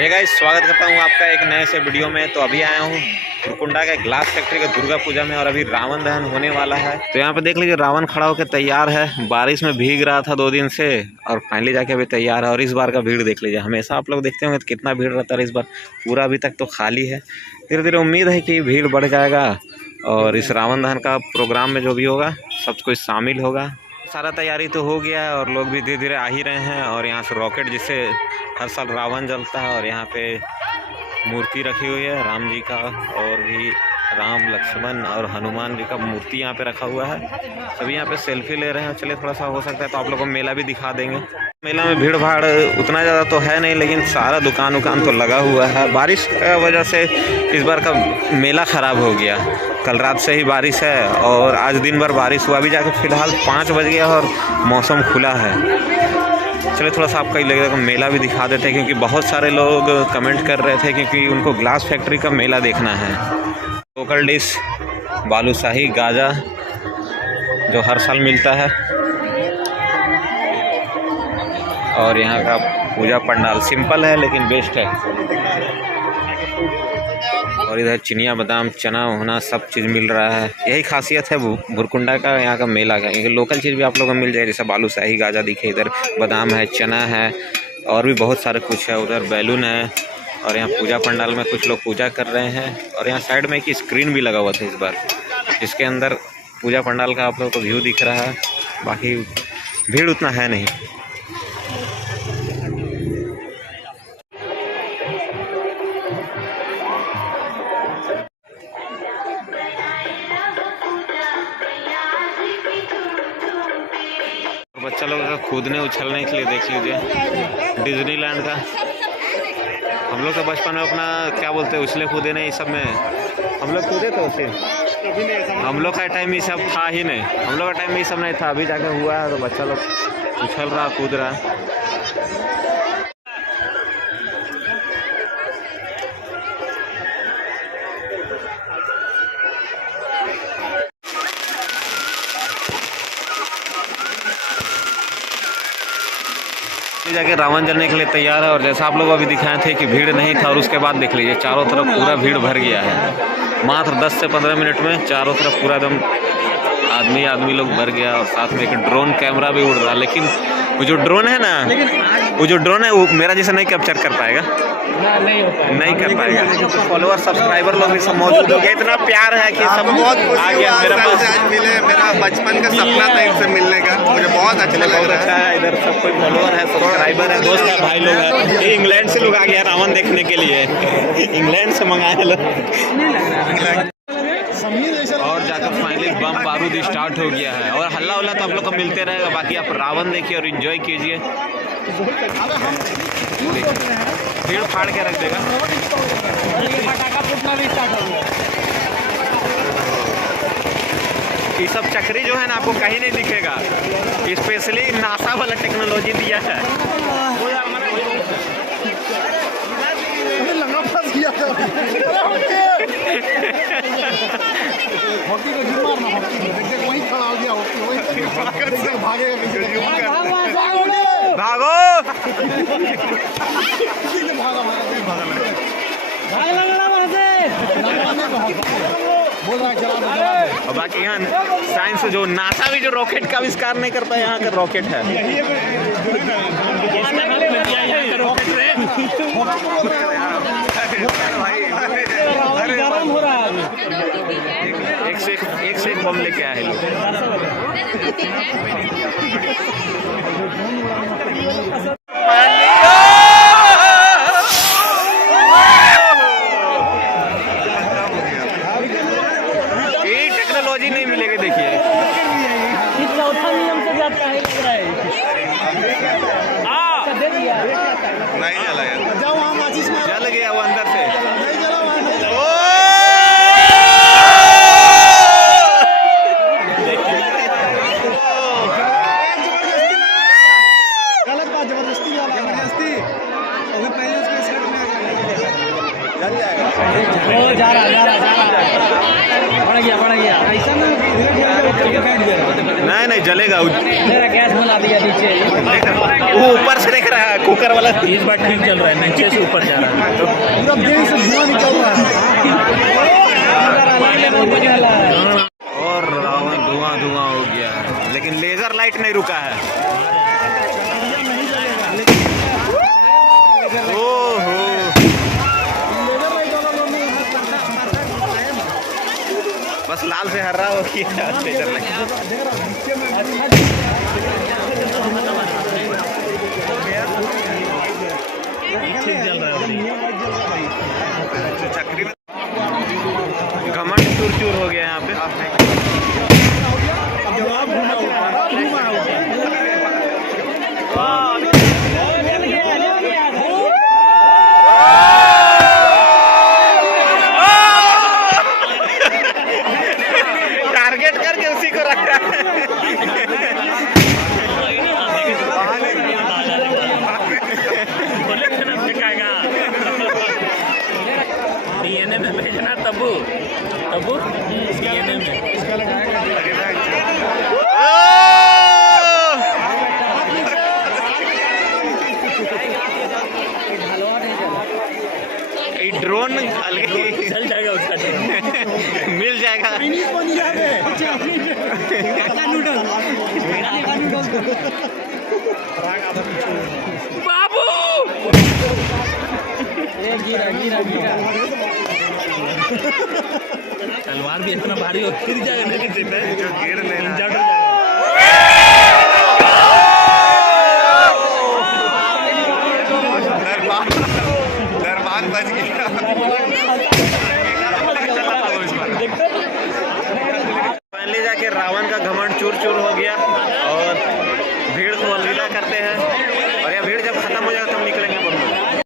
Hey guys, स्वागत करता हूँ आपका एक नए से वीडियो में। तो अभी आया हूँ भुरकुंडा के ग्लास फैक्ट्री का दुर्गा पूजा में और अभी रावण दहन होने वाला है। तो यहाँ पे देख लीजिए रावण खड़ा होकर तैयार है। बारिश में भीग रहा था 2 दिन से और फाइनली जाके अभी तैयार है। और इस बार का भीड़ देख लीजिए, हमेशा आप लोग देखते होंगे तो कितना भीड़ रहता है, इस बार पूरा अभी तक तो खाली है। धीरे धीरे उम्मीद है कि भीड़ बढ़ जाएगा और इस रावण दहन का प्रोग्राम में जो भी होगा सब कुछ शामिल होगा। सारा तैयारी तो हो गया है और लोग भी धीरे धीरे आ ही रहे हैं। और यहाँ से रॉकेट जिससे हर साल रावण जलता है और यहाँ पे मूर्ति रखी हुई है राम जी का, और भी राम लक्ष्मण और हनुमान जी का मूर्ति यहाँ पे रखा हुआ है। सभी यहाँ पे सेल्फी ले रहे हैं। चलिए थोड़ा सा हो सकता है तो आप लोगों को मेला भी दिखा देंगे। मेला में भीड़ भाड़ उतना ज़्यादा तो है नहीं, लेकिन सारा दुकान उकान तो लगा हुआ है। बारिश की वजह से इस बार का मेला ख़राब हो गया। कल रात से ही बारिश है और आज दिन भर बारिश हुआ। अभी जाकर फ़िलहाल 5 बज गया और मौसम खुला है। चलिए थोड़ा सा आपका लगेगा मेला भी दिखा देते हैं, क्योंकि बहुत सारे लोग कमेंट कर रहे थे क्योंकि उनको ग्लास फैक्ट्री का मेला देखना है। लोकल डिश बालूशाही गाजा जो हर साल मिलता है, और यहाँ का पूजा पंडाल सिंपल है लेकिन बेस्ट है। और इधर चिनिया बादाम चना होना सब चीज़ मिल रहा है। यही खासियत है भुरकुंडा का, यहाँ का मेला का। ये लोकल चीज़ भी आप लोगों को मिल जाए, जैसे बालूशाही गाजा दिखे, इधर बादाम है, चना है और भी बहुत सारे कुछ है। उधर बैलून है और यहाँ पूजा पंडाल में कुछ लोग पूजा कर रहे हैं। और यहाँ साइड में एक स्क्रीन भी लगा हुआ था इस बार, जिसके अंदर पूजा पंडाल का आप लोगों को व्यू दिख रहा है। बाकी भीड़ उतना है नहीं। बच्चा लोग का कूदने उछलने के लिए देख लीजिए डिज्नीलैंड का। हम लोग तो बचपन में अपना क्या बोलते हैं उछले कूदे नहीं, सब में हम लोग कूदे थे उसे। हम लोग का टाइम ये सब था ही नहीं, हम लोग का टाइम में ये सब नहीं था। अभी जाकर हुआ है तो बच्चा लोग उछल रहा कूद रहा। जाके रावण जलने के लिए तैयार है। और जैसा आप लोग अभी दिखाए थे कि भीड़ नहीं था, और उसके बाद देख लीजिए चारों तरफ पूरा भीड़ भर गया है। मात्र 10 से 15 मिनट में चारों तरफ पूरा एकदम आदमी लोग भर गया। और साथ में एक ड्रोन कैमरा भी उड़ रहा। लेकिन वो जो ड्रोन है ना, वो मेरा जैसा नहीं कैप्चर कर पाएगा, नहीं कर पाएगा। फॉलोअर सब्सक्राइबर लोग भी सब मौजूद हो गए। इतना प्यार है कि सब बहुत आ गया मेरे पास। आज मिले, मेरा बचपन का सपना था इनसे मिलने का, मुझे बहुत अच्छा लग रहा है। इधर सब कोई फॉलोअर है, सब्सक्राइबर है, दोस्त है, भाई लोग हैं। ये इंग्लैंड से लोग आ गया रावण देखने के लिए, इंग्लैंड से मंगाए लोग। और जाकर फाइनली बम बारूद स्टार्ट हो गया है। और हल्ला उल्ला तो आप लोग को मिलते रहेगा। बाकी आप रावण देखिए और एंजॉय कीजिए। भीड़ फाड़ के रख देगा। ये सब चक्री जो है ना आपको कहीं नहीं दिखेगा, स्पेशली नासा वाला टेक्नोलॉजी दिया है। हॉकी का गिर मारना, हॉकी वहीं खड़ा हो गया, हॉकी वहीं भागेगा। भागो और बाकी यहाँ साइंस जो नासा भी जो रॉकेट का आविष्कार नहीं कर पाया, यहाँ का रॉकेट है। एक से एक बम लेके आए लोग। ये टेक्नोलॉजी नहीं मिलेगी, देखिए चौथा नियम से जाता है। नहीं जला यार, जाओ वहाँ माचिस में जल गया वो अंदर से। नहीं जला वहाँ, नहीं जला। गलत बात, जबरदस्ती अभी पहले उसके साइड में जल जाएगा। जा रहा पड़ गया ऐसा ना बैठ गया नहीं नहीं जलेगा मेरा गैस बना दिया नीचे वो ऊपर से देख रहा है कुकर वाला इस बार ठीक चल रहा है नीचे से ऊपर जा रहा है पूरा देश से धुआं निकल रहा है। और रावण धुआं धुआं हो गया है लेकिन लेजर लाइट नहीं रुका है। ओहो बस लाल से हर रहा हो गया लेजर लाइट। चक्री में घमंड चूर चूर हो गया यहाँ पे। टारगेट करके उसी को रखा है। डीएनए में भेजना तब्बू तब्बू डीएनए में ड्रोन अलग चल जाएगा उसका मिल जाएगा। बाबू गिरा गिरा गिरा तलवार भी इतना भारी हो गिर जाएगा लेकिन जो गिर ले रहा दरबार बच गया।